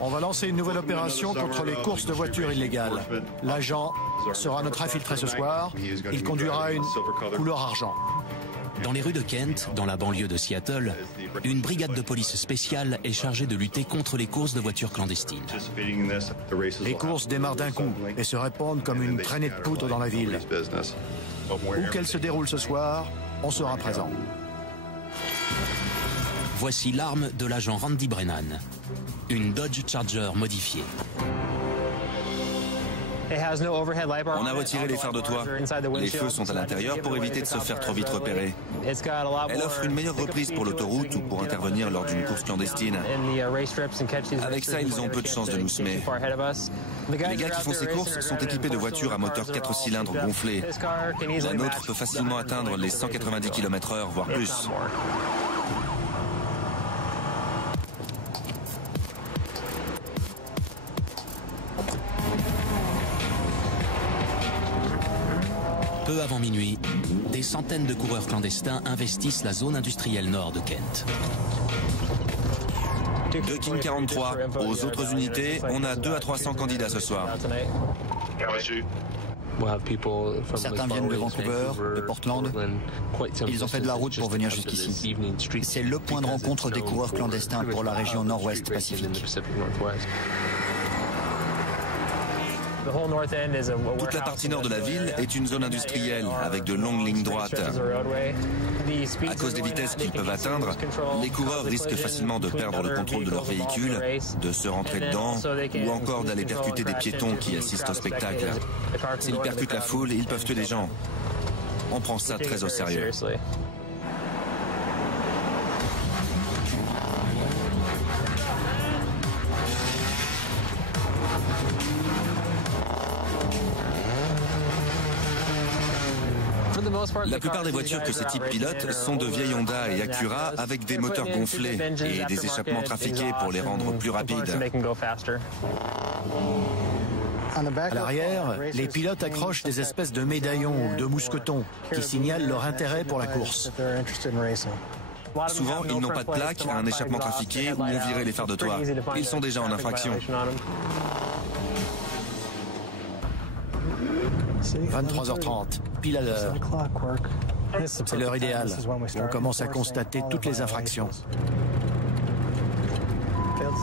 On va lancer une nouvelle opération contre les courses de voitures illégales. L'agent sera notre infiltré ce soir. Il conduira une couleur argent. Dans les rues de Kent, dans la banlieue de Seattle, une brigade de police spéciale est chargée de lutter contre les courses de voitures clandestines. Les courses démarrent d'un coup et se répandent comme une traînée de poudre dans la ville. Où qu'elles se déroulent ce soir, on sera présent. Voici l'arme de l'agent Randy Brennan, une Dodge Charger modifiée. On a retiré les phares de toit. Les feux sont à l'intérieur pour éviter de se faire trop vite repérer. Elle offre une meilleure reprise pour l'autoroute ou pour intervenir lors d'une course clandestine. Avec ça, ils ont peu de chances de nous semer. Les gars qui font ces courses sont équipés de voitures à moteur 4 cylindres gonflés. La nôtre peut facilement atteindre les 190 km/h, voire plus. Peu avant minuit, des centaines de coureurs clandestins investissent la zone industrielle nord de Kent. De King 43 aux autres unités, on a 200 à 300 candidats ce soir. Certains viennent de Vancouver, de Portland. Ils ont fait de la route pour venir jusqu'ici. C'est le point de rencontre des coureurs clandestins pour la région nord-ouest Pacifique. Toute la partie nord de la ville est une zone industrielle avec de longues lignes droites. À cause des vitesses qu'ils peuvent atteindre, les coureurs risquent facilement de perdre le contrôle de leur véhicule, de se rentrer dedans ou encore d'aller percuter des piétons qui assistent au spectacle. S'ils percutent la foule, ils peuvent tuer des gens. On prend ça très au sérieux. La plupart des voitures que ces types pilotent sont de vieilles Honda et Acura avec des moteurs gonflés et des échappements trafiqués pour les rendre plus rapides. À l'arrière, les pilotes accrochent des espèces de médaillons ou de mousquetons qui signalent leur intérêt pour la course. Souvent, ils n'ont pas de plaque, un échappement trafiqué ou ont viré les phares de toit. Ils sont déjà en infraction. 23h30, pile à l'heure. C'est l'heure idéale. On commence à constater toutes les infractions.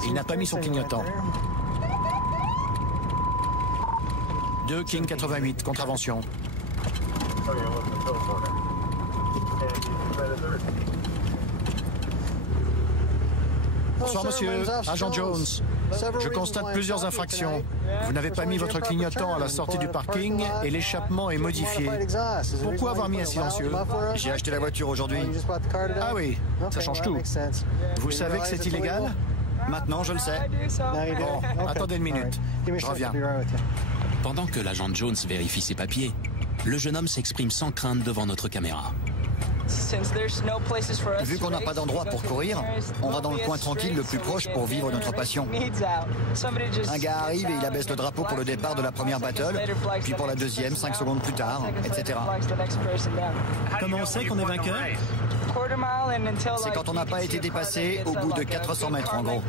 Il n'a pas mis son clignotant. 2 King 88, contravention. Bonsoir monsieur, agent Jones. Je constate plusieurs infractions. Vous n'avez pas mis votre clignotant à la sortie du parking et l'échappement est modifié. Pourquoi avoir mis un silencieux? J'ai acheté la voiture aujourd'hui. Ah oui, ça change tout. Vous savez que c'est illégal? Maintenant, je le sais. Bon, attendez une minute. Je reviens. Pendant que l'agent Jones vérifie ses papiers, le jeune homme s'exprime sans crainte devant notre caméra. Vu qu'on n'a pas d'endroit pour courir, on va dans le coin tranquille le plus proche pour vivre notre passion. Un gars arrive et il abaisse le drapeau pour le départ de la première battle, puis pour la deuxième, 5 secondes plus tard, etc. Comment on sait qu'on est vainqueur? C'est quand on n'a pas été dépassé au bout de 400 mètres en gros.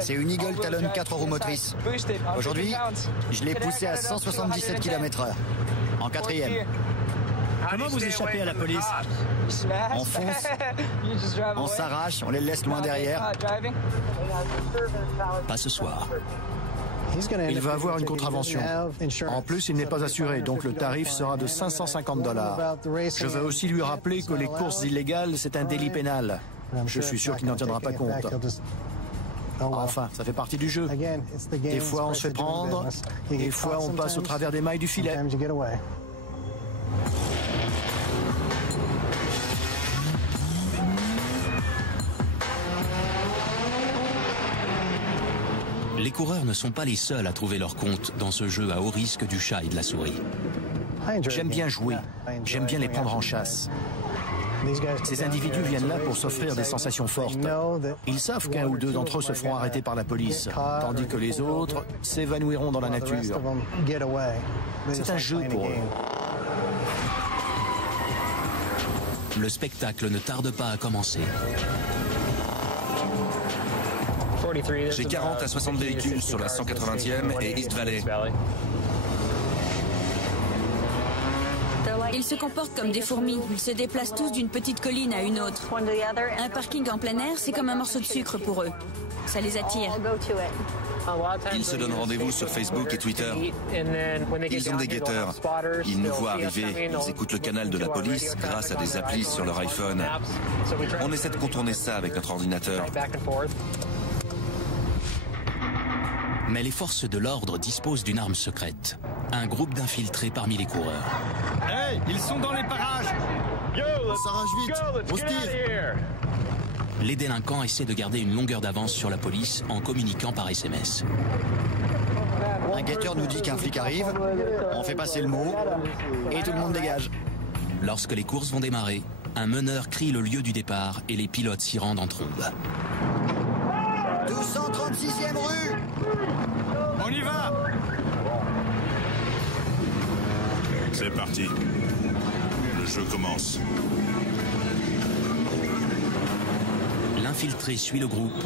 C'est une Eagle Talon 4 roues motrices. Aujourd'hui, je l'ai poussé à 177 km/h. En quatrième. Comment vous échappez à la police? On fonce, on s'arrache, on les laisse loin derrière. Pas ce soir. Il va avoir une contravention. En plus, il n'est pas assuré, donc le tarif sera de 550 $. Je veux aussi lui rappeler que les courses illégales, c'est un délit pénal. Je suis sûr qu'il n'en tiendra pas compte. Enfin, ça fait partie du jeu. Des fois, on se fait prendre, et des fois, on passe au travers des mailles du filet. Les coureurs ne sont pas les seuls à trouver leur compte dans ce jeu à haut risque du chat et de la souris. J'aime bien jouer, j'aime bien les prendre en chasse. Ces individus viennent là pour s'offrir des sensations fortes. Ils savent qu'un ou deux d'entre eux se feront arrêter par la police, tandis que les autres s'évanouiront dans la nature. C'est un jeu pour eux. Le spectacle ne tarde pas à commencer. J'ai 40 à 60 véhicules sur la 180e et East Valley. Ils se comportent comme des fourmis. Ils se déplacent tous d'une petite colline à une autre. Un parking en plein air, c'est comme un morceau de sucre pour eux. Ça les attire. Ils se donnent rendez-vous sur Facebook et Twitter. Ils ont des guetteurs. Ils nous voient arriver. Ils écoutent le canal de la police grâce à des applis sur leur iPhone. On essaie de contourner ça avec notre ordinateur. Mais les forces de l'ordre disposent d'une arme secrète. Un groupe d'infiltrés parmi les coureurs. Hey, ils sont dans les parages! Ça rage vite, on se tire. Les délinquants essaient de garder une longueur d'avance sur la police en communiquant par SMS. Un guetteur nous dit qu'un flic arrive, on fait passer le mot et tout le monde dégage. Lorsque les courses vont démarrer, un meneur crie le lieu du départ et les pilotes s'y rendent en trombe. 236e rue! On y va! C'est parti. Le jeu commence. L'infiltré suit le groupe,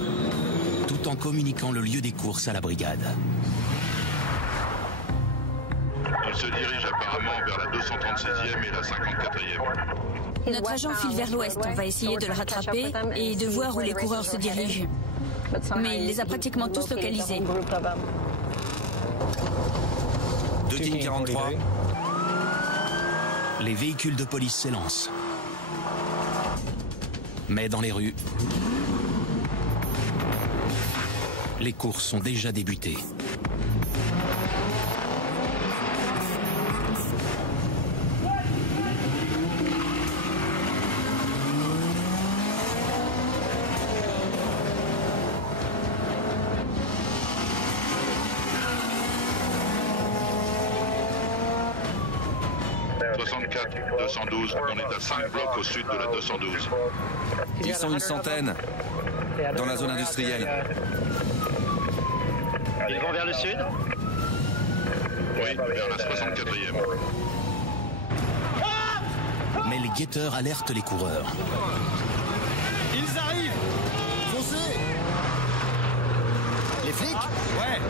tout en communiquant le lieu des courses à la brigade. Il se dirige apparemment vers la 236e et la 54e. Notre agent file vers l'ouest. On va essayer de le rattraper et de voir où les coureurs se dirigent. Mais il les a pratiquement tous localisés. De Team 43. Les véhicules de police s'élancent. Mais dans les rues, les courses sont déjà débutées. « 212, on est à 5 blocs au sud de la 212. Ils sont une centaine dans la zone industrielle. Ils vont vers le sud? Oui, vers la 64e. Mais les guetteurs alertent les coureurs. Ils arrivent! Foncez! Les flics? Ouais!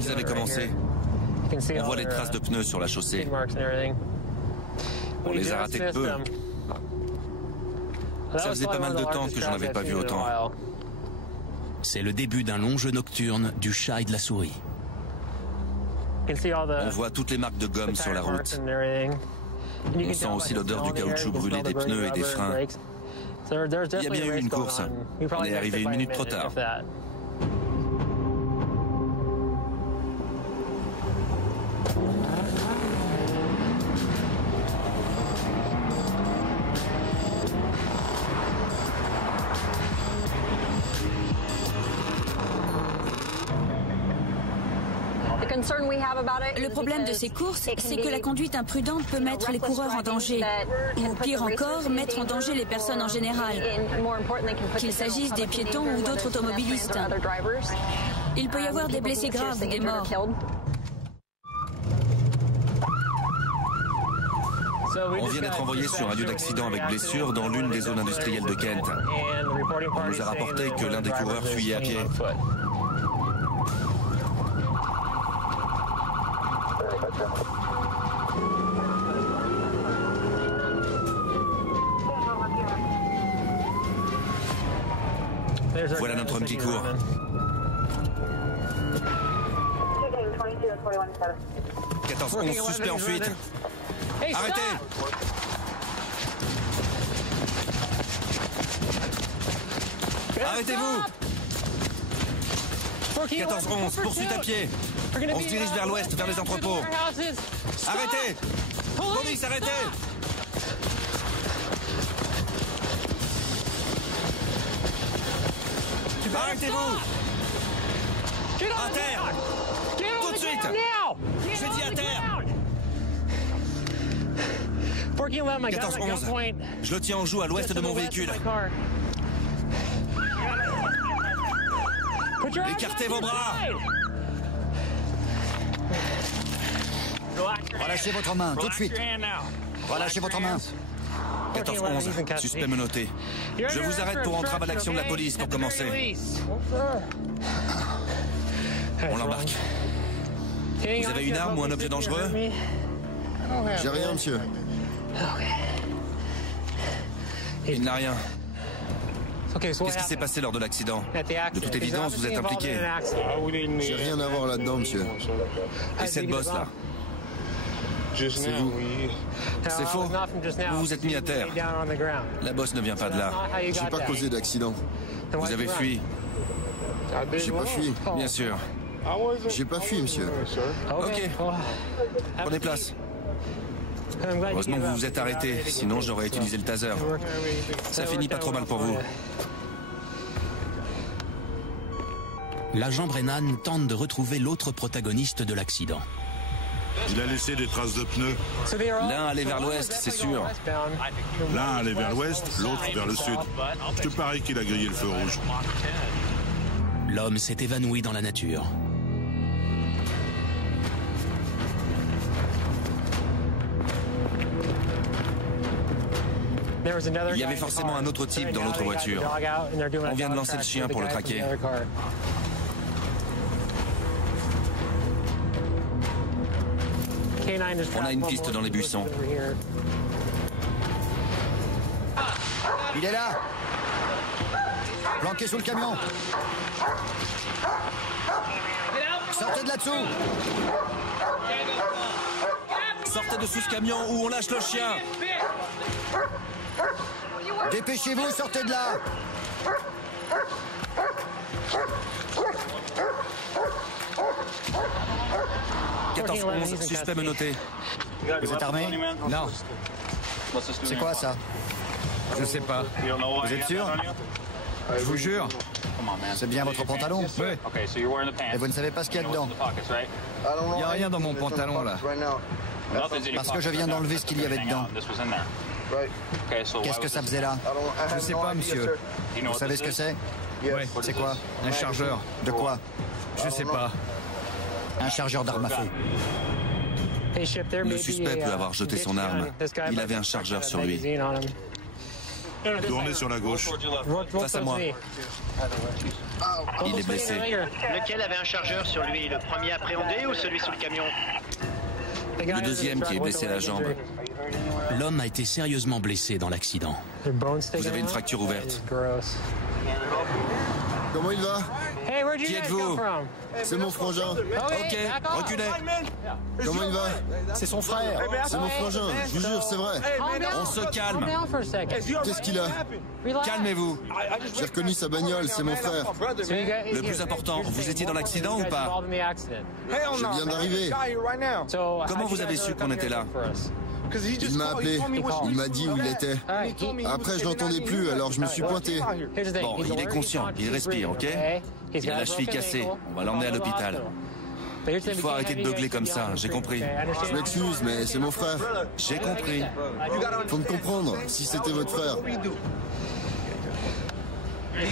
Ils avaient commencé. On voit les traces de pneus sur la chaussée. On les a ratés de peu. Ça faisait pas mal de temps que j'en avais pas vu autant. C'est le début d'un long jeu nocturne du chat et de la souris. On voit toutes les marques de gomme sur la route. On sent aussi l'odeur du caoutchouc brûlé des pneus et des freins. Il y a bien eu une course. On est arrivé 1 minute trop tard. Le problème de ces courses, c'est que la conduite imprudente peut mettre les coureurs en danger, ou pire encore, mettre en danger les personnes en général, qu'il s'agisse des piétons ou d'autres automobilistes. Il peut y avoir des blessés graves ou des morts. On vient d'être envoyé sur un lieu d'accident avec blessure dans l'une des zones industrielles de Kent. On nous a rapporté que l'un des coureurs fuyait à pied. Voilà notre homme qui court. « 14-11, suspect en fuite. Arrêtez ! Arrêtez-vous ! 14-11, poursuite à pied. On se dirige vers l'ouest, vers les entrepôts. Arrêtez ! Police, arrêtez ! Arrêtez-vous! À terre! Tout de suite! J'ai dit à terre! 14-11, je le tiens en joue à l'ouest de mon véhicule. Écartez vos bras! Relâchez votre main, tout de suite. Relâchez votre main. 14-11, suspect menotté. Je vous arrête pour entrave à l'action de la police pour commencer. On l'embarque. Vous avez une arme ou un objet dangereux? J'ai rien, monsieur. Il n'a rien. Qu'est-ce qui s'est passé lors de l'accident? De toute évidence, vous êtes impliqué. J'ai rien à voir là-dedans, monsieur. Et cette bosse-là? C'est vous. C'est faux. Vous vous êtes mis à terre. La bosse ne vient pas de là. J'ai pas causé d'accident. Vous avez fui. J'ai pas fui. Bien sûr. J'ai pas fui, monsieur. Ok. Prenez place. Heureusement que vous vous êtes arrêté, sinon j'aurais utilisé le taser. Ça finit pas trop mal pour vous. L'agent Brennan tente de retrouver l'autre protagoniste de l'accident. Il a laissé des traces de pneus. L'un allait vers l'ouest, c'est sûr. L'un allait vers l'ouest, l'autre vers le sud. Je te parie qu'il a grillé le feu rouge. L'homme s'est évanoui dans la nature. Il y avait forcément un autre type dans l'autre voiture. On vient de lancer le chien pour le traquer. On a une piste dans les buissons. Il est là. Planqué sous le camion. Sortez de là-dessous. Sortez de sous ce camion ou on lâche le chien. Dépêchez-vous, sortez de là. « 14-11, suspect menotté. Vous êtes armé? Non. C'est quoi ça? Je sais pas. Vous êtes sûr? Je vous jure. C'est bien votre pantalon? Oui. Et vous ne savez pas ce qu'il y a dedans? Il n'y a rien dans mon pantalon là. Parce que je viens d'enlever ce qu'il y avait dedans. Qu'est-ce que ça faisait là? Je sais pas, monsieur. Vous savez ce que c'est? Oui. C'est quoi? Un chargeur. De quoi? Je sais pas. Un chargeur d'arme à feu. Le suspect peut avoir jeté son arme. Il avait un chargeur sur lui. Tournez sur la gauche. Face à moi. Il est blessé. Lequel avait un chargeur sur lui? Le premier appréhendé ou celui sous le camion? Le deuxième qui est blessé à la jambe. L'homme a été sérieusement blessé dans l'accident. Vous avez une fracture ouverte. Comment il va? Qui êtes-vous? C'est mon frangin. Ok, reculez. Comment il va? C'est son frère. C'est mon frangin, je vous jure, c'est vrai. On se calme. Qu'est-ce qu'il a? Calmez-vous. J'ai reconnu sa bagnole, c'est mon frère. Le plus important, vous étiez dans l'accident ou pas? Je viens d'arriver. Comment vous avez su qu'on était là? Il m'a appelé, il m'a dit où il était. Après, je l'entendais plus, alors je me suis pointé. Bon, il est conscient, il respire, ok? Il a la cheville cassée, on va l'emmener à l'hôpital. Il faut arrêter de beugler comme ça, j'ai compris. Je m'excuse, mais c'est mon frère. J'ai compris. Faut me comprendre, si c'était votre frère.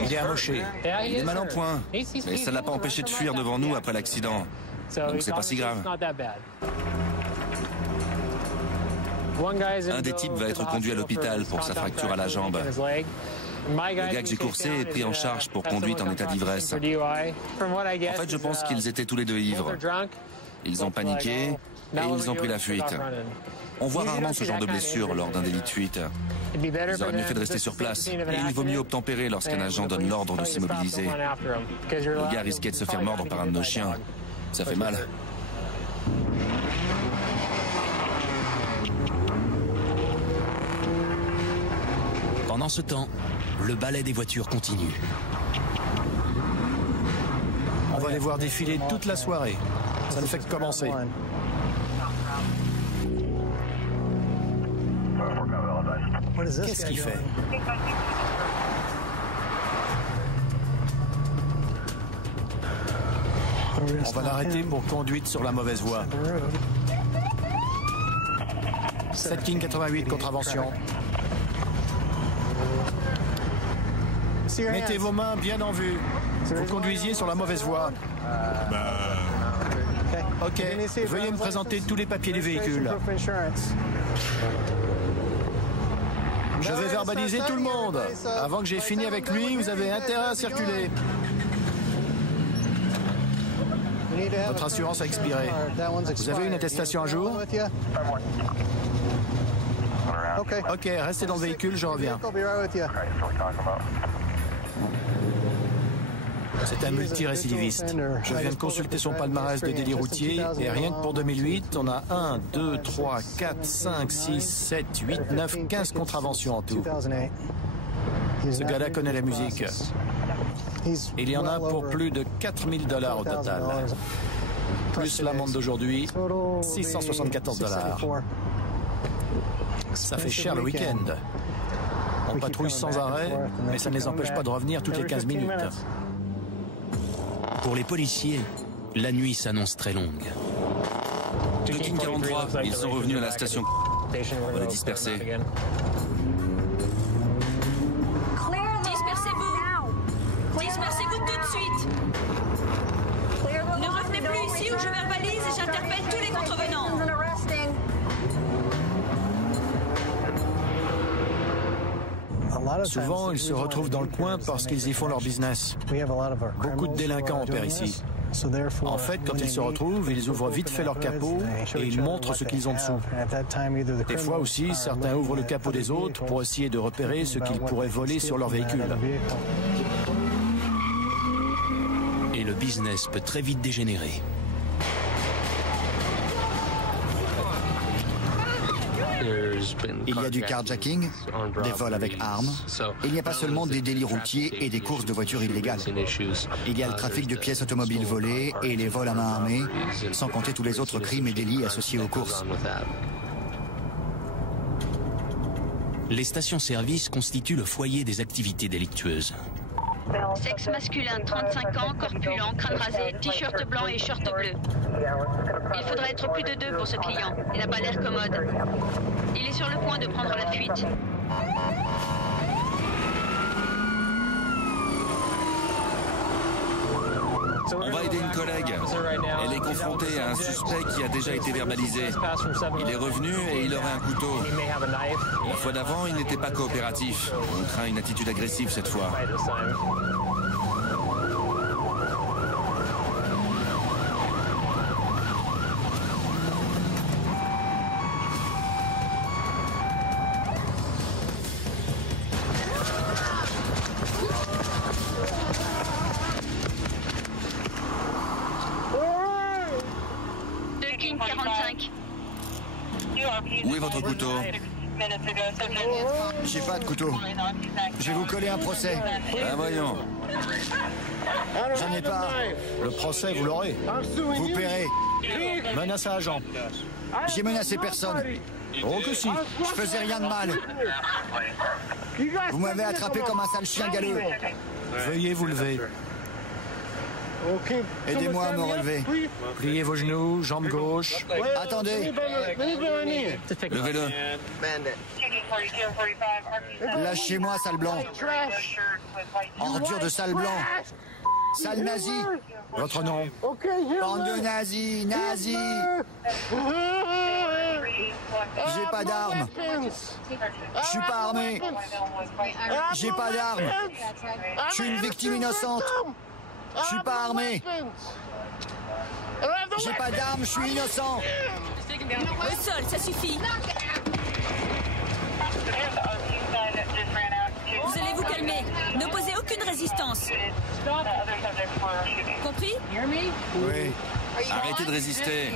Il est amoché. Il est mal en point, mais ça ne l'a pas empêché de fuir devant nous après l'accident. Donc c'est pas si grave. Un des types va être conduit à l'hôpital pour sa fracture à la jambe. Le gars que j'ai coursé est pris en charge pour conduite en état d'ivresse. En fait, je pense qu'ils étaient tous les deux ivres. Ils ont paniqué et ils ont pris la fuite. On voit rarement ce genre de blessure lors d'un délit de fuite. Ils auraient mieux fait de rester sur place. Et il vaut mieux obtempérer lorsqu'un agent donne l'ordre de s'immobiliser. Le gars risquait de se faire mordre par un de nos chiens. Ça fait mal. Pendant ce temps, le balai des voitures continue. On va les voir défiler toute la soirée. Ça ne fait que commencer. Qu'est-ce qu'il fait? On va l'arrêter pour conduite sur la mauvaise voie. 7 King 88, contravention. Mettez vos mains bien en vue. Vous conduisiez sur la mauvaise voie. Ok, veuillez me présenter tous les papiers du véhicule. Je vais verbaliser tout le monde. Avant que j'ai fini avec lui, vous avez intérêt à circuler. Votre assurance a expiré. Vous avez une attestation à jour? Ok, restez dans le véhicule, je reviens. C'est un multirécidiviste. Je viens de consulter son palmarès de délit routier et rien que pour 2008, on a 1, 2, 3, 4, 5, 6, 7, 8, 9, 15 contraventions en tout. Ce gars-là connaît la musique. Il y en a pour plus de 4 000 $ au total. Plus l'amende d'aujourd'hui, 674 $. Ça fait cher le week-end. On patrouille sans arrêt, mais ça ne les empêche pas de revenir toutes les 15 minutes. Pour les policiers, la nuit s'annonce très longue. De King 43, ils sont revenus à la station. On les disperser. Dispersez-vous. Dispersez-vous tout de suite. Ne revenez plus ici ou je verbalise et j'interpelle tous les contrevenants. Souvent, ils se retrouvent dans le coin parce qu'ils y font leur business. Beaucoup de délinquants opèrent ici. En fait, quand ils se retrouvent, ils ouvrent vite fait leur capot et ils montrent ce qu'ils ont dessous. Des fois aussi, certains ouvrent le capot des autres pour essayer de repérer ce qu'ils pourraient voler sur leur véhicule. Et le business peut très vite dégénérer. Il y a du carjacking, des vols avec armes. Il n'y a pas seulement des délits routiers et des courses de voitures illégales. Il y a le trafic de pièces automobiles volées et les vols à main armée, sans compter tous les autres crimes et délits associés aux courses. Les stations-service constituent le foyer des activités délictueuses. Sexe masculin, 35 ans, corpulent, crâne rasé, t-shirt blanc et short bleu. Il faudra être plus de 2 pour ce client. Il n'a pas l'air commode. Il est sur le point de prendre la fuite. On va aider une collègue. Elle est confrontée à un suspect qui a déjà été verbalisé. Il est revenu et il aurait un couteau. La fois d'avant, il n'était pas coopératif. On craint une attitude agressive cette fois. Où est votre couteau? J'ai pas de couteau. Je vais vous coller un procès. Ah voyons. J'en ai pas. Le procès, vous l'aurez. Vous paierez. Menace à agent. J'ai menacé personne. Oh que si. Je faisais rien de mal. Vous m'avez attrapé comme un sale chien galeux. Veuillez vous lever. Aidez-moi à me relever. Pliez vos genoux, jambe gauche. Attendez. Levez-le. Lâchez-moi, sale blanc. Ordure de sale blanc. Sale nazi. Votre nom? Bande de nazis, nazis. J'ai pas d'armes. Je suis pas armé. J'ai pas d'armes. Je suis une victime innocente. Je suis pas armé. J'ai pas d'armes, je suis innocent. Au sol, ça suffit. Vous allez vous calmer. N'opposez aucune résistance. Compris? Oui. Arrêtez de résister.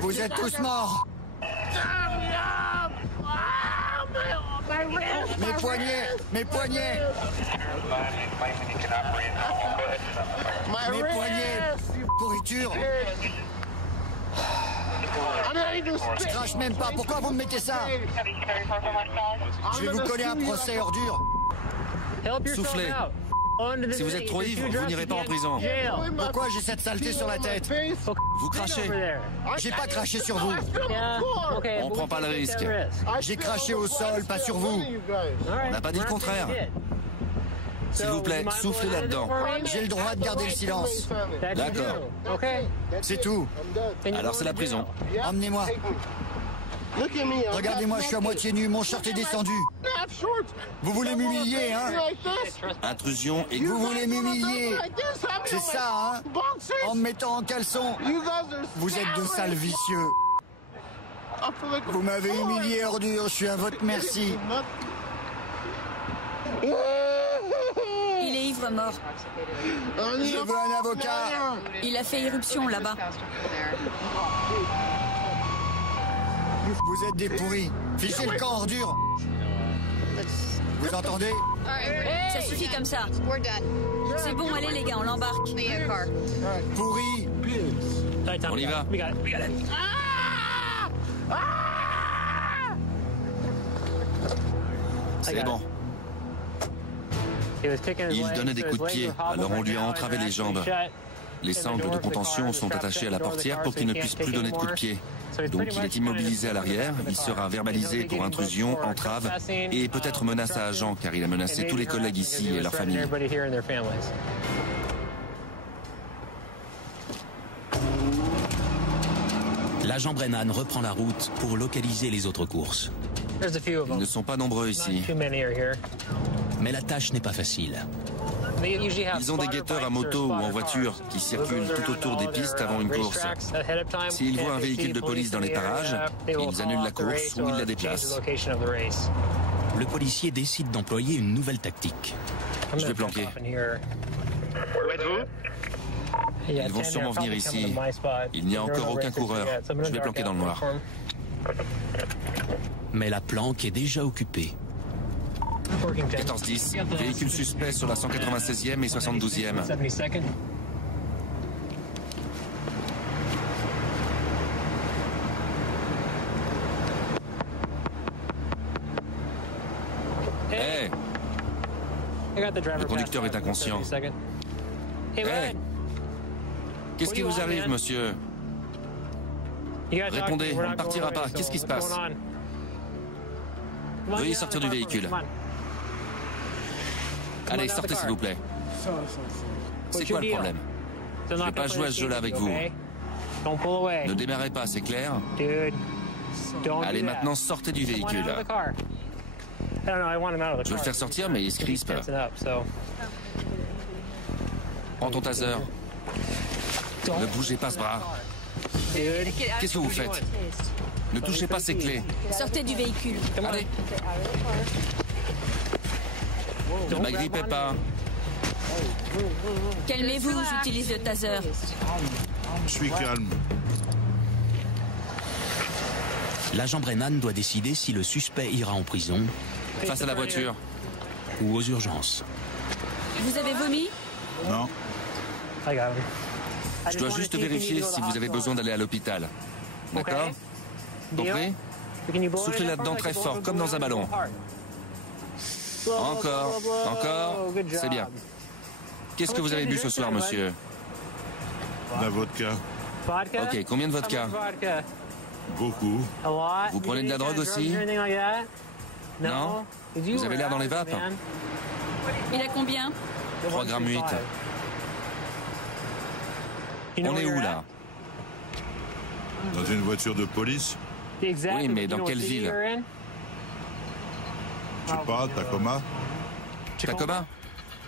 Vous êtes tous morts. Mes poignets, mes poignets. Mes poignets, pourriture. Je crache même pas, pourquoi vous me mettez ça? Je vais vous coller un procès ordure. Soufflez. Si vous êtes trop ivre, vous n'irez pas en prison. Pourquoi j'ai cette saleté sur la tête? Vous crachez. J'ai pas craché sur vous. On prend pas le risque. J'ai craché au sol, pas sur vous. On n'a pas dit le contraire. S'il vous plaît, soufflez là-dedans. J'ai le droit de garder le silence. D'accord. C'est tout. Alors c'est la prison. Emmenez-moi. Regardez-moi, je suis à moitié nu, mon short est descendu. Vous voulez m'humilier, hein? Intrusion et... Vous voulez m'humilier? C'est ça, hein? En me mettant en caleçon. Vous êtes de sales vicieux. Vous m'avez humilié, ordure, je suis à votre merci. Il est ivre mort. Je veux un avocat. Il a fait irruption là-bas. Vous êtes des pourris. Fichez le camp, ordure. Vous entendez? Ça suffit comme ça. C'est bon, allez les gars, on l'embarque. Pourris. On y va. C'est bon. Il donnait des coups de pied, alors on lui a entravé les jambes. Les sangles de contention sont attachées à la portière pour qu'il ne puisse plus donner de coups de pied. Donc il est immobilisé à l'arrière, il sera verbalisé pour intrusion, entrave et peut-être menace à agent car il a menacé tous les collègues ici et leurs familles. L'agent Brennan reprend la route pour localiser les autres courses. Ils ne sont pas nombreux ici. Mais la tâche n'est pas facile. Ils ont des guetteurs à moto ou en voiture qui circulent tout autour des pistes avant une course. S'ils voient un véhicule de police dans les parages, ils annulent la course ou ils la déplacent. Le policier décide d'employer une nouvelle tactique. Je vais planquer. Où êtes-vous? Ils vont sûrement venir ici. Il n'y a encore aucun coureur. Je vais planquer dans le noir. Mais la planque est déjà occupée. 14-10, véhicule suspect sur la 196e et 72e. Hey! Le conducteur est inconscient. Hey! Qu'est-ce qui vous arrive, monsieur? Répondez, on ne partira pas. Qu'est-ce qui se passe? Veuillez sortir du véhicule. Allez, sortez s'il vous plaît. C'est quoi le problème? Je ne vais pas jouer à ce jeu-là avec vous. Ne démarrez pas, c'est clair? Allez, maintenant, sortez du véhicule. Je veux le faire sortir, mais il se crispe. Prends ton taser. Ne bougez pas ce bras. Qu'est-ce que vous faites? Ne touchez pas ces clés. Sortez du véhicule. Allez. Ne m'agrippez pas. Calmez-vous, j'utilise le taser. Je suis calme. L'agent Brennan doit décider si le suspect ira en prison Face à la voiture. ou aux urgences. Vous avez vomi? Non. Je dois juste vérifier si vous avez besoin d'aller à l'hôpital. D'accord? Compris? Soufflez là-dedans très fort, comme dans un ballon. Encore, encore, c'est bien. Qu'est-ce que vous avez bu ce soir, monsieur? La vodka. Ok, combien de vodka? Beaucoup. Vous prenez de la drogue aussi? Non? Vous avez l'air dans les vapes? Il a combien? 3 grammes 8. On est où là? Dans une voiture de police? Oui, mais dans quelle ville? Je sais pas, Tacoma? Tacoma?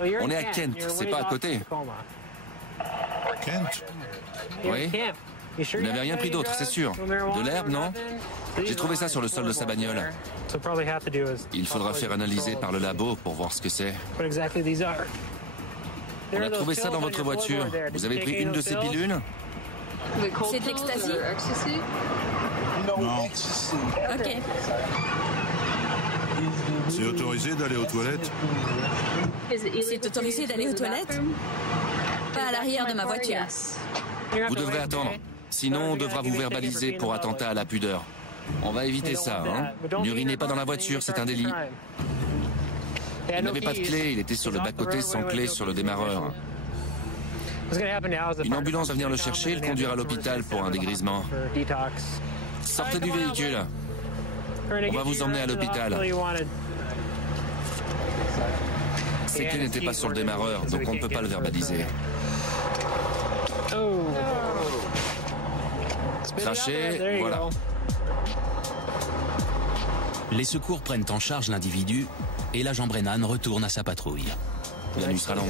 On est à Kent, c'est pas à côté. Kent? Oui? Vous n'avez rien pris d'autre, c'est sûr. De l'herbe, non? J'ai trouvé ça sur le sol de sa bagnole. Il faudra faire analyser par le labo pour voir ce que c'est. On a trouvé ça dans votre voiture. Vous avez pris une de ces pilules? C'est ecstasy? Non. Ok. C'est autorisé d'aller aux toilettes? C'est autorisé d'aller aux toilettes? Pas à l'arrière de ma voiture. Vous devrez attendre. Sinon, on devra vous verbaliser pour attentat à la pudeur. On va éviter ça, hein? N'urinez pas dans la voiture, c'est un délit. Il n'avait pas de clé, il était sur le bas-côté sans clé sur le démarreur. Une ambulance va venir le chercher et le conduire à l'hôpital pour un dégrisement. Sortez du véhicule. On va vous emmener à l'hôpital. Ces clés n'étaient pas sur le démarreur, donc on ne peut pas le verbaliser. Crachez, voilà. Les secours prennent en charge l'individu et l'agent Brennan retourne à sa patrouille. La nuit sera longue.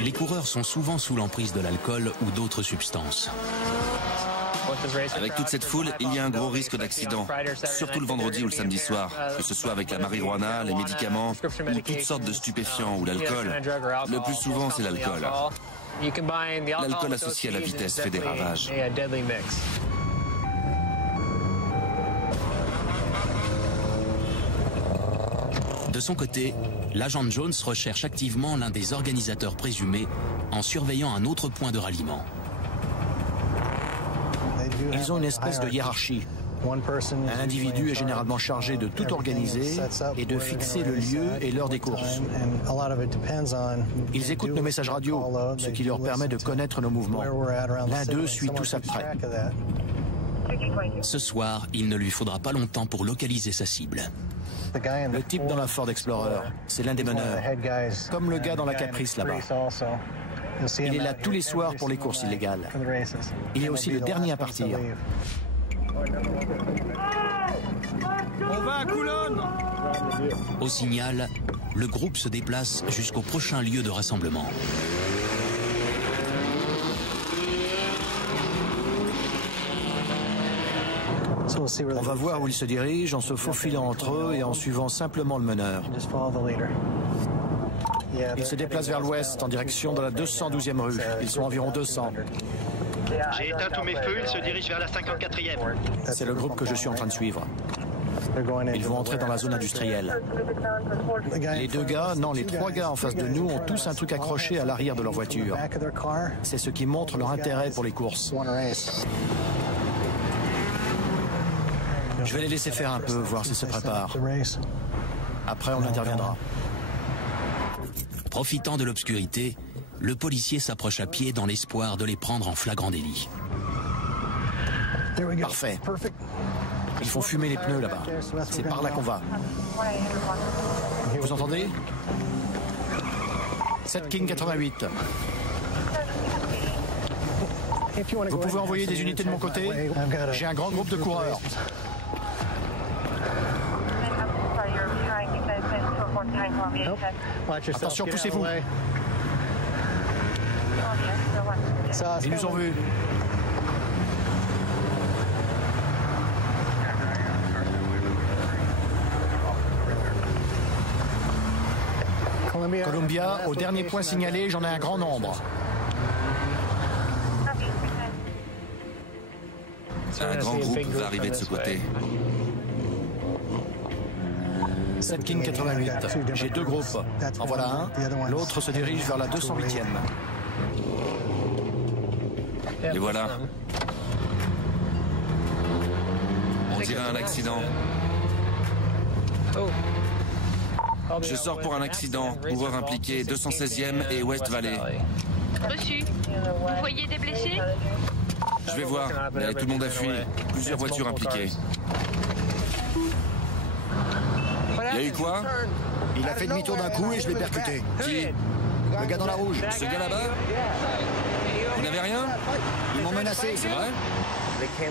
Les coureurs sont souvent sous l'emprise de l'alcool ou d'autres substances. Avec toute cette foule, il y a un gros risque d'accident, surtout le vendredi ou le samedi soir, que ce soit avec la marijuana, les médicaments ou toutes sortes de stupéfiants ou l'alcool. Le plus souvent, c'est l'alcool. L'alcool associé à la vitesse fait des ravages. De son côté, l'agent Jones recherche activement l'un des organisateurs présumés en surveillant un autre point de ralliement. Ils ont une espèce de hiérarchie. Un individu est généralement chargé de tout organiser et de fixer le lieu et l'heure des courses. Ils écoutent nos messages radio, ce qui leur permet de connaître nos mouvements. L'un d'eux suit tout ça de près. Ce soir, il ne lui faudra pas longtemps pour localiser sa cible. Le type dans la Ford Explorer, c'est l'un des meneurs. Comme le gars dans la Caprice là-bas. Il est là tous les soirs pour les courses illégales. Il est aussi le dernier à partir. On va à Coulonne! Au signal, le groupe se déplace jusqu'au prochain lieu de rassemblement. On va voir où ils se dirigent en se faufilant entre eux et en suivant simplement le meneur. Ils se déplacent vers l'ouest en direction de la 212e rue. Ils sont environ 200. J'ai éteint tous mes feux, ils se dirigent vers la 54e. C'est le groupe que je suis en train de suivre. Ils vont entrer dans la zone industrielle. Les deux gars, non, les trois gars en face de nous ont tous un truc accroché à l'arrière de leur voiture. C'est ce qui montre leur intérêt pour les courses. Je vais les laisser faire un peu, voir s'ils se préparent. Après, on interviendra. Profitant de l'obscurité, le policier s'approche à pied dans l'espoir de les prendre en flagrant délit. Parfait. Ils font fumer les pneus là-bas. C'est par là qu'on va. Vous entendez? 7 King 88. Vous pouvez envoyer des unités de mon côté? J'ai un grand groupe de coureurs. Attention, poussez-vous. Ils nous ont vus. Columbia, au dernier point signalé, j'en ai un grand nombre. Un grand groupe va arriver de ce côté. 7 King 88. J'ai deux groupes. En voilà un. L'autre se dirige vers la 208e. Et voilà. On dirait un accident. Je sors pour un accident. Coureur impliqué, 216e et West Valley. Reçu. Vous voyez des blessés? Je vais voir, mais tout le monde a fui. Plusieurs voitures impliquées. Il y a eu quoi? Il a fait demi-tour d'un coup et je l'ai percuté. Qui? Le gars dans la rouge. Ce gars là-bas? Vous n'avez rien? Ils m'ont menacé. C'est vrai?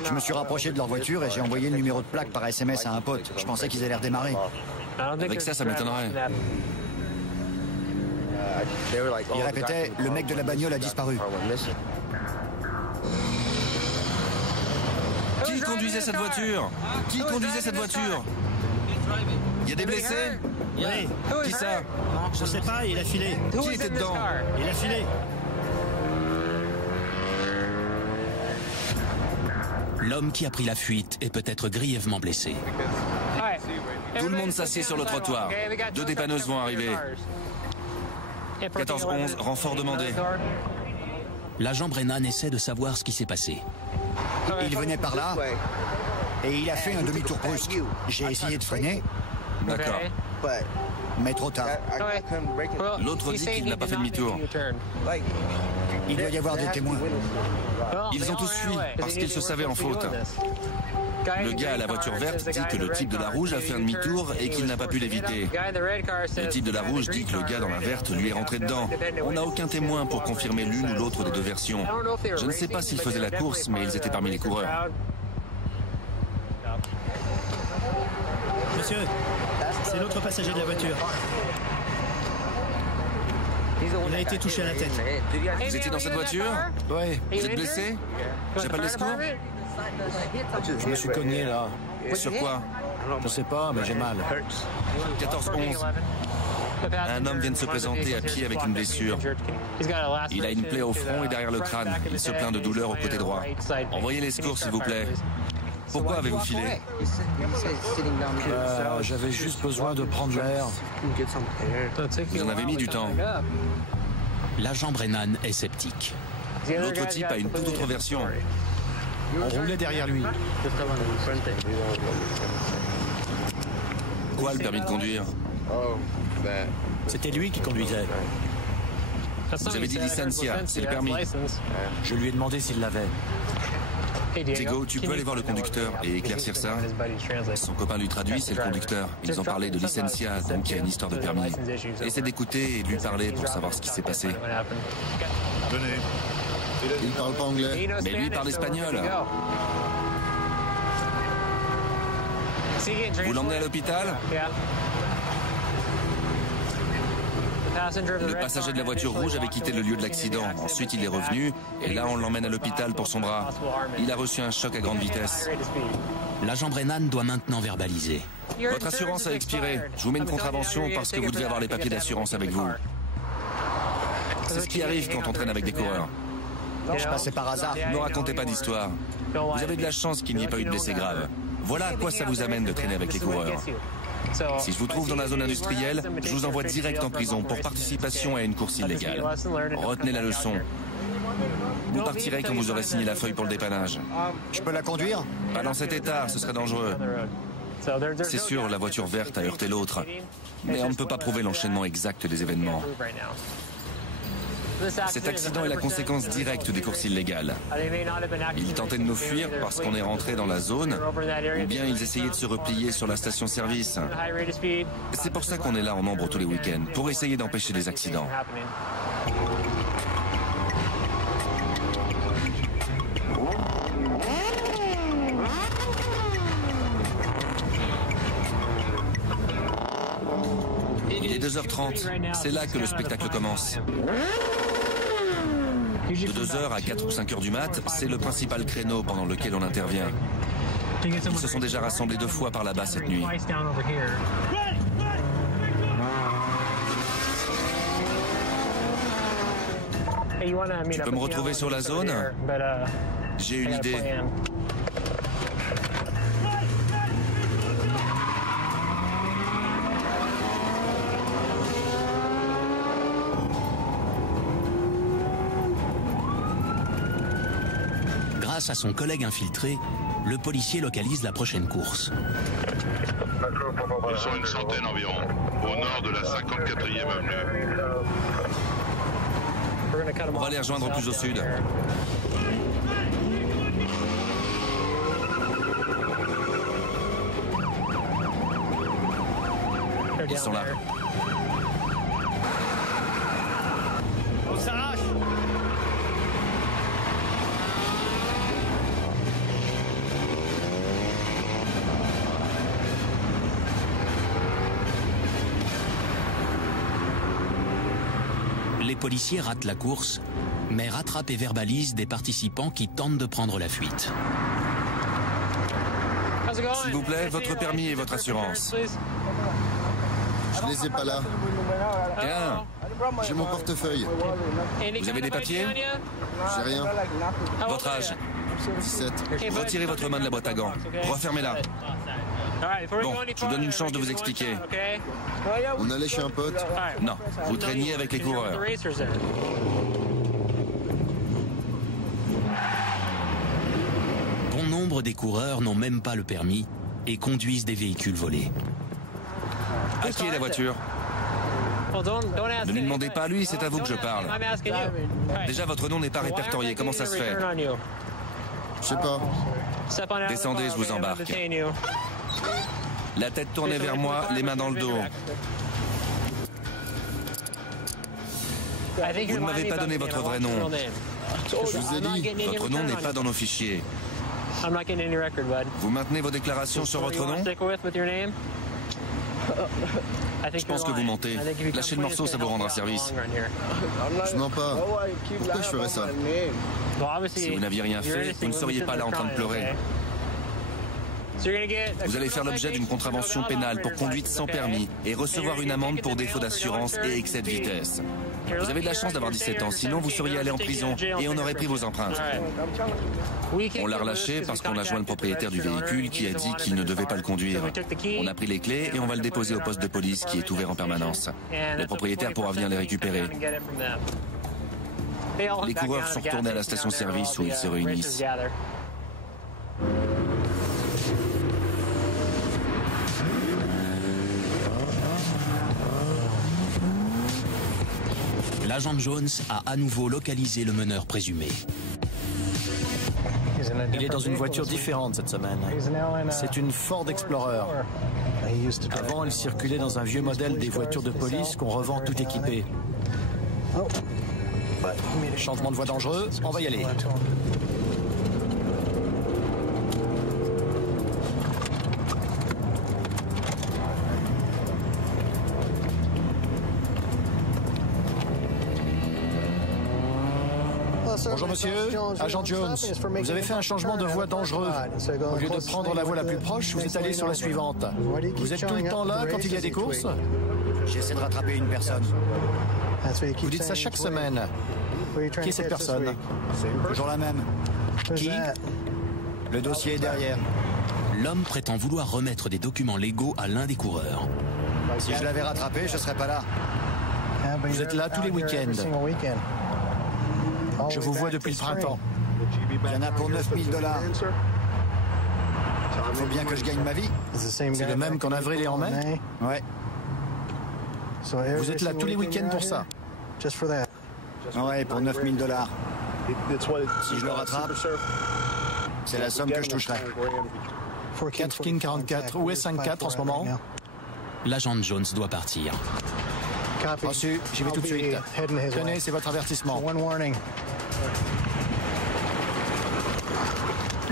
Je me suis rapproché de leur voiture et j'ai envoyé le numéro de plaque par SMS à un pote. Je pensais qu'ils allaient redémarrer. Avec ça m'étonnerait. Il répétait, le mec de la bagnole a disparu. Qui conduisait cette voiture? Qui conduisait cette voiture? Il y a des blessés? Oui. Qui ça? Je sais pas, il a filé. Qui était dedans? Il a filé. L'homme qui a pris la fuite est peut-être grièvement blessé. Tout le monde s'assied sur le trottoir. Deux dépanneuses vont arriver. 14-11, renfort demandé. L'agent Brennan essaie de savoir ce qui s'est passé. Il venait par là et il a fait un demi-tour brusque. J'ai essayé de freiner. D'accord. Mais trop tard. L'autre dit qu'il n'a pas fait demi-tour. Il doit y avoir des témoins. Ils ont tous fui parce qu'ils se savaient en faute. Le gars à la voiture verte dit que le type de la rouge a fait un demi-tour et qu'il n'a pas pu l'éviter. Le type de la rouge dit que le gars dans la verte lui est rentré dedans. On n'a aucun témoin pour confirmer l'une ou l'autre des deux versions. Je ne sais pas s'ils faisaient la course, mais ils étaient parmi les coureurs. Monsieur, c'est l'autre passager de la voiture. Il a été touché à la tête. Vous étiez dans cette voiture? Ouais. Vous êtes blessé? J'appelle les secours? Je me suis cogné là. Sur quoi? Je sais pas, mais j'ai mal. 14-11. Un homme vient de se présenter à pied avec une blessure. Il a une plaie au front et derrière le crâne. Il se plaint de douleur au côté droit. Envoyez les secours, s'il vous plaît. Pourquoi avez-vous filé? J'avais juste besoin de prendre l'air. Vous en avez mis du temps. L'agent Brennan est sceptique. L'autre type a une toute autre version. On roulait derrière lui. Quoi, le permis de conduire? C'était lui qui conduisait. Vous avez dit licencia, c'est le permis. Je lui ai demandé s'il l'avait. Diego, tu peux aller voir le conducteur et éclaircir ça? Son copain lui traduit, c'est le conducteur. Ils ont parlé de licencia, donc il y a une histoire de permis. Essaie d'écouter et de lui parler pour savoir ce qui s'est passé. Venez. Il parle pas anglais. Mais lui parle espagnol. Vous l'emmenez à l'hôpital? Le passager de la voiture rouge avait quitté le lieu de l'accident. Ensuite, il est revenu et là, on l'emmène à l'hôpital pour son bras. Il a reçu un choc à grande vitesse. L'agent Brennan doit maintenant verbaliser. Votre assurance a expiré. Je vous mets une contravention parce que vous devez avoir les papiers d'assurance avec vous. C'est ce qui arrive quand on traîne avec des coureurs. Je passais par hasard. Ne racontez pas d'histoire. Vous avez de la chance qu'il n'y ait pas eu de blessés graves. Voilà à quoi ça vous amène de traîner avec les coureurs. Si je vous trouve dans la zone industrielle, je vous envoie direct en prison pour participation à une course illégale. Retenez la leçon. Vous partirez quand vous aurez signé la feuille pour le dépannage. Je peux la conduire? Pas dans cet état, ce serait dangereux. C'est sûr, la voiture verte a heurté l'autre. Mais on ne peut pas prouver l'enchaînement exact des événements. Cet accident est la conséquence directe des courses illégales. Ils tentaient de nous fuir parce qu'on est rentré dans la zone, ou bien ils essayaient de se replier sur la station-service. C'est pour ça qu'on est là en nombre tous les week-ends, pour essayer d'empêcher des accidents. Il est 2h30, c'est là que le spectacle commence. De 2h à 4 ou 5 heures du mat, c'est le principal créneau pendant lequel on intervient. Ils se sont déjà rassemblés 2 fois par là-bas cette nuit. Tu peux me retrouver sur la zone? J'ai une idée. Grâce à son collègue infiltré, le policier localise la prochaine course. Ils sont une centaine environ, au nord de la 54e avenue. On va les rejoindre plus au sud. Ils sont là. On s'arrache. Les policiers ratent la course, mais rattrapent et verbalisent des participants qui tentent de prendre la fuite. S'il vous plaît, votre permis et votre assurance. Je les ai pas là. Bien. J'ai mon portefeuille. Vous avez des papiers? J'ai rien. Votre âge? 17. Retirez votre main de la boîte à gants. Refermez-la. Bon, je vous donne une chance de vous expliquer. On allait chez un pote. Non, vous traîniez avec les coureurs. nombre des coureurs n'ont même pas le permis et conduisent des véhicules volés. À qui est la voiture? Ne lui demandez pas à lui, c'est à vous que je parle. Déjà, votre nom n'est pas répertorié, comment ça se fait? Je sais pas. Descendez, je vous embarque. La tête tournée vers moi, les mains dans le dos. Vous ne m'avez pas donné votre vrai nom. Je vous ai dit. Votre nom n'est pas dans nos fichiers. Vous maintenez vos déclarations sur votre nom? Je pense que vous mentez. Lâchez le morceau, ça vous rendra service. Je mens pas. Pourquoi je ferais ça? Si vous n'aviez rien fait, vous ne seriez pas là en train de pleurer. Vous allez faire l'objet d'une contravention pénale pour conduite sans permis et recevoir une amende pour défaut d'assurance et excès de vitesse. Vous avez de la chance d'avoir 17 ans, sinon vous seriez allé en prison et on aurait pris vos empreintes. On l'a relâché parce qu'on a joint le propriétaire du véhicule qui a dit qu'il ne devait pas le conduire. On a pris les clés et on va le déposer au poste de police qui est ouvert en permanence. Le propriétaire pourra venir les récupérer. Les coureurs sont retournés à la station-service où ils se réunissent. L'agent Jones a à nouveau localisé le meneur présumé. Il est dans une voiture différente cette semaine. C'est une Ford Explorer. Avant, il circulait dans un vieux modèle des voitures de police qu'on revend tout équipées. Changement de voie dangereux, on va y aller. Bonjour monsieur, agent Jones. Vous avez fait un changement de voie dangereux. Au lieu de prendre la voie la plus proche, vous êtes allé sur la suivante. Vous êtes tout le temps là quand il y a des courses? J'essaie de rattraper une personne. Vous dites ça chaque semaine. Qui est cette personne? Toujours la même. Qui? Le dossier est derrière. L'homme prétend vouloir remettre des documents légaux à l'un des coureurs. Si je l'avais rattrapé, je serais pas là. Vous êtes là tous les week-ends. Je vous vois depuis le printemps. Il y en a pour 9 000 $. Il faut bien que je gagne ma vie. C'est le même qu'en avril et en mai? Ouais. Vous êtes là tous les week-ends pour ça? Ouais, pour 9 000 $. Si je le rattrape, c'est la somme que je toucherai. 4 King 44, où est 5-4 en ce moment? L'agent Jones doit partir. Reçu, j'y vais tout de suite. Tenez, c'est votre avertissement.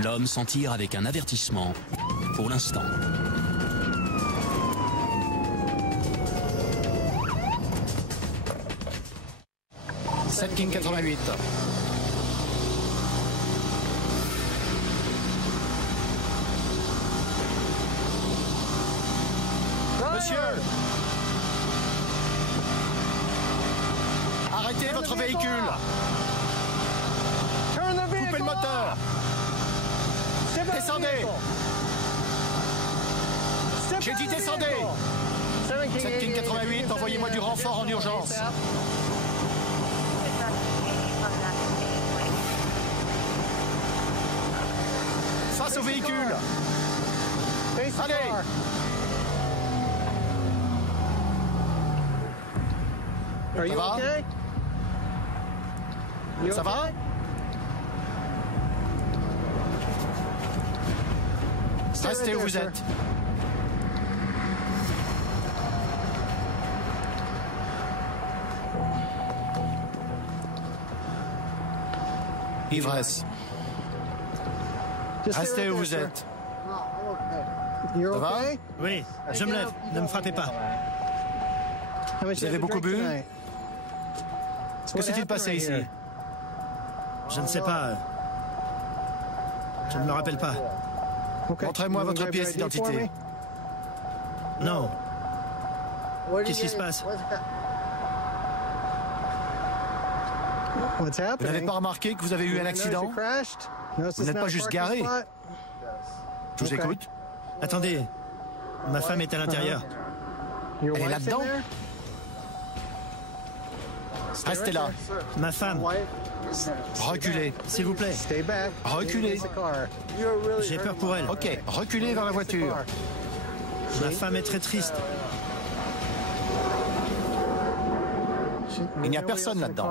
L'homme s'en tire avec un avertissement, pour l'instant. « 7 King 88. Monsieur! Arrêtez votre véhicule! Coupez le moteur! Descendez! J'ai dit descendez! 7 King 88, envoyez-moi du renfort en urgence. Face au véhicule! Allez! Ça va? Ça va? Restez où vous êtes. Ivresse. Restez où vous êtes. Ça va? Oui, je me lève. Ne me frappez pas. Vous avez beaucoup bu? Que s'est-il passé ici? Je ne sais pas. Je ne me rappelle pas. Montrez-moi votre pièce d'identité. Non. Qu'est-ce qui se passe? Vous n'avez pas remarqué que vous avez eu un accident? Vous n'êtes pas juste garé. Je vous écoute. Attendez. Ma femme est à l'intérieur. Elle est là-dedans? Restez là. Ma femme. Reculez. S'il vous plaît. Reculez. J'ai peur pour elle. Ok, reculez vers la voiture. Ma femme est très triste. Il n'y a personne là-dedans.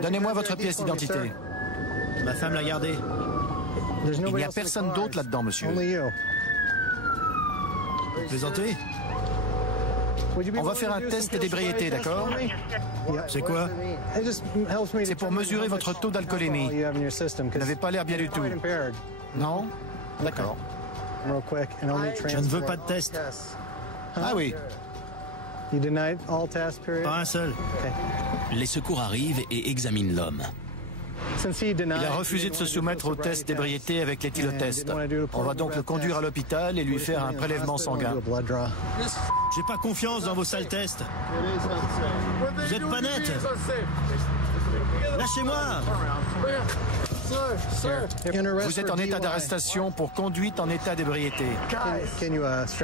Donnez-moi votre pièce d'identité. Ma femme l'a gardée. Il n'y a personne d'autre là-dedans, monsieur. Vous plaisantez? On va faire un test d'ébriété, d'accord? C'est quoi? C'est pour mesurer votre taux d'alcoolémie. Vous n'avez pas l'air bien du tout. Non? D'accord. Je ne veux pas de test. Ah oui. Pas un seul. Les secours arrivent et examinent l'homme. Il a refusé de se soumettre au test d'ébriété avec l'éthylotest. On va donc le conduire à l'hôpital et lui faire un prélèvement sanguin. J'ai pas confiance dans vos sales tests. Vous êtes pas net. Lâchez-moi. Vous êtes en état d'arrestation pour conduite en état d'ébriété.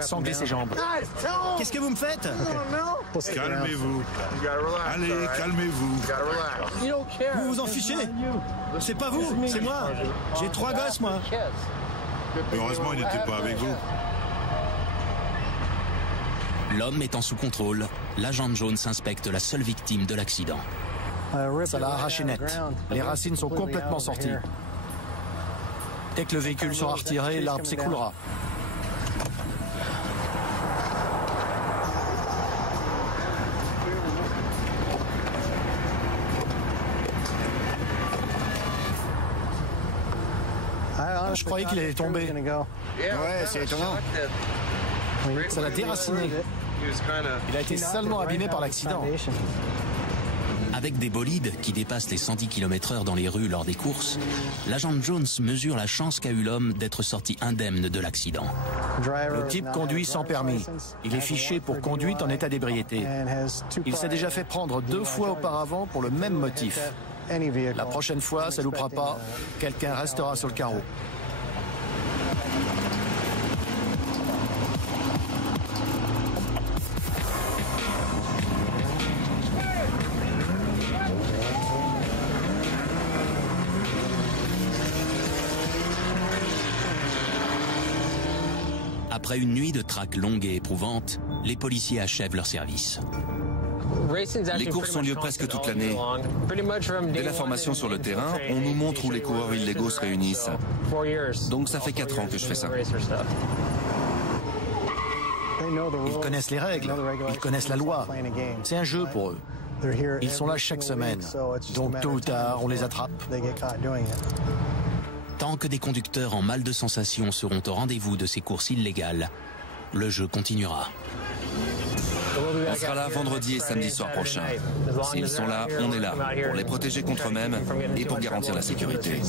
Sanglez ses jambes. Qu'est-ce que vous me faites? Calmez-vous. Allez, calmez-vous. Vous vous en fichez? C'est pas vous, c'est moi. J'ai 3 gosses, moi. Heureusement, il n'était pas avec vous. L'homme étant sous contrôle, l'agent Jones inspecte la seule victime de l'accident. Ça l'a arraché net. Les racines sont complètement sorties. Dès que le véhicule sera retiré, l'arbre s'écroulera. Je croyais qu'il allait tomber. Ouais, c'est étonnant. Ça l'a déraciné. Il a été salement abîmé par l'accident. Avec des bolides qui dépassent les 110 km/h dans les rues lors des courses, l'agent Jones mesure la chance qu'a eu l'homme d'être sorti indemne de l'accident. Le type conduit sans permis. Il est fiché pour conduite en état d'ébriété. Il s'est déjà fait prendre 2 fois auparavant pour le même motif. La prochaine fois, ça ne loupera pas. Quelqu'un restera sur le carreau. Après une nuit de traque longue et éprouvante, les policiers achèvent leur service. Les courses ont lieu presque toute l'année. Dès la formation sur le terrain, on nous montre où les coureurs illégaux se réunissent. Donc ça fait 4 ans que je fais ça. Ils connaissent les règles, ils connaissent la loi. C'est un jeu pour eux. Ils sont là chaque semaine. Donc tôt ou tard, on les attrape. Tant que des conducteurs en mal de sensation seront au rendez-vous de ces courses illégales, le jeu continuera. On sera là vendredi et samedi soir prochain. S'ils sont là, on est là, pour les protéger contre eux-mêmes et pour garantir la sécurité.